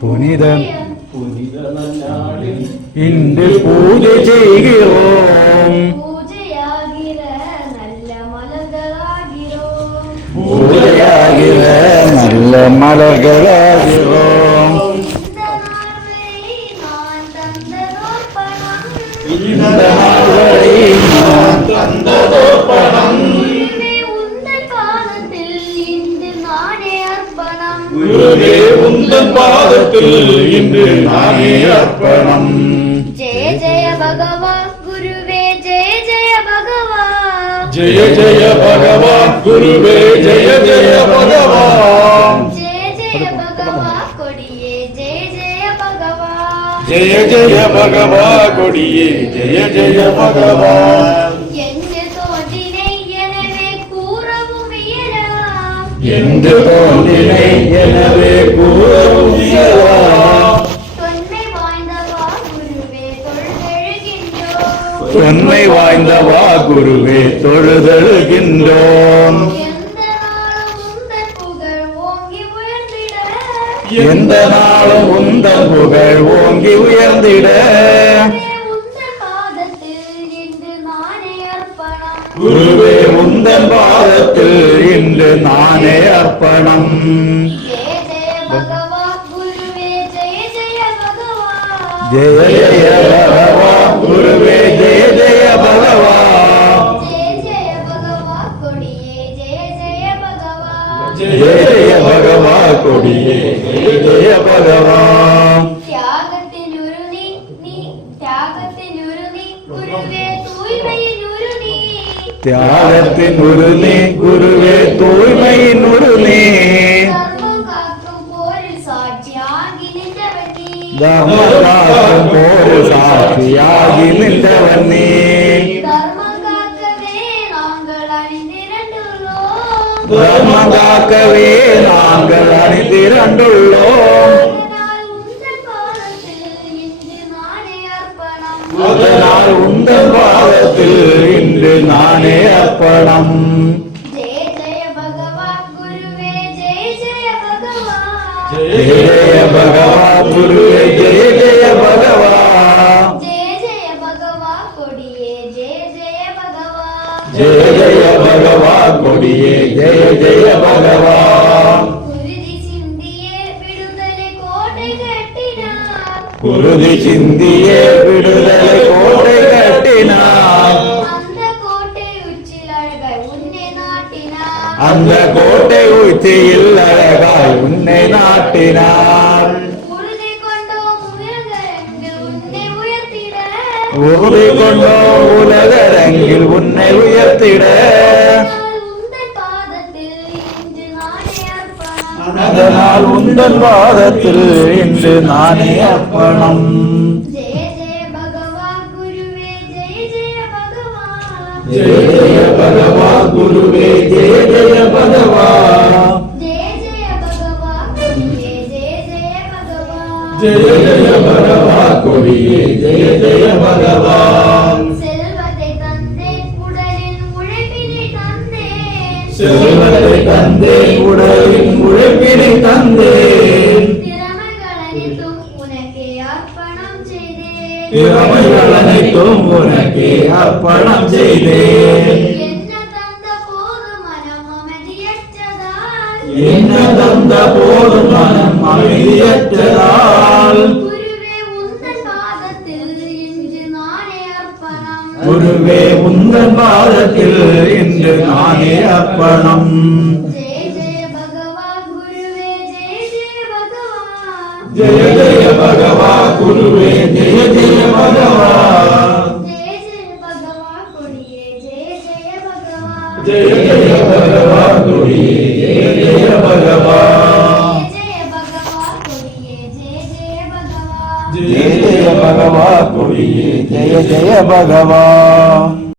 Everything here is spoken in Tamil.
പുനിതം ഇന്റെ പൂജ ചെയ്യുകയോ പൂജയാകില നല്ല മലകളാകിയോ ഇന്ദ്രനാളി തന്നതോ குருவே உந்தன் பாதத்தில் இன்று நானே அர்ப்பணம். ஜெய ஜெய பகவா குருவே ஜெய ஜெய பகவா. ஜெய ஜெய பகவான் குருவே ஜெய ஜெய பகவான் ஜெய ஜெய பகவா கொடியே ஜெய ஜெய பகவா. ஜெய ஜெய பகவா கொடியே ஜெய ஜெய பகவான் என்று தோன்றினை எனவே இயலாம். தொன்மை வாய்ந்தவா குருவே தொழுதெழுகின்றோம். எந்த நாளும் உந்தன் புகழ் ஓங்கி உயர்ந்திட. குருவே உந்தன் பாதத்தில் இன்று நானே அர்ப்பணம் ஜெய ஜெய பகவா குருவே ஜெய ஜெய பகவா ஜெய ஜெய பகவா கொடியே ஜெய ஜெய பகவா தியாகத்தின் நீ தியாகத்தின் உருணி குருவே தியாகத்தின் உருளே குருவே தூய்மையின் உருளே. தர்மகாக்கும் போரு சாட்சியாகி நின்றவன். நீ தர்மம் காக்கவே நாங்கள் அணிந்திரண்டுள்ளோம் பாதத்தில் இன்று நானே அர்ப்பணம் அதனால் உந்தன் பாதத்தில் இன்று நானே அர்ப்பணம் ஜெய ஜெய பகவா குருவே ஜெய ஜெய பகவா ஜெய ஜெய பகவா குருவே ஜெய ஜெய பகவா ஜெய ஜெய பகவா கொடியே ஜெய ஜெய பகவா ஜெய ஜெய பகவா கொடியே ஜெய ஜெய பகவா குருதி சிந்தியே விடுதலை அந்த கோட்டை உச்சியில் அழகாய் உன்னை நாட்டினார் உறுதி கொண்டோம் உலகரங்கில் உன்னை உயர்த்திட. அதனால் உந்தன் வாதத்தில் இன்று நானே அர்ப்பணம். ஜெய ஜெய பகவா குருவே ஜெய ஜெய பகவா கொடியே ஜெய ஜெய பகவா செல்வத்தை தந்தேன் உடலின் உழைப்பினை தந்தேன் செல்வத்தை தந்தேன் உடலின் உழைப்பினை தந்தேன் திறமைகள் அனைத்தும் உனக்கே அர்ப்பணம் செய்தேன். தந்த என்ன தந்த போதும் மனம் அமைதியற்றதால். குருவே உந்தன் பாதத்தில் இன்று நானே அர்ப்பணம் ஜெய ஜெய பகவா குருவே ஜெய ஜெய பகவா ஜெய ஜெய பகவா கொடியே ஜெய ஜெய பகவா ஜெய ஜெய பகவா கொடியே ஜெய ஜெய பகவா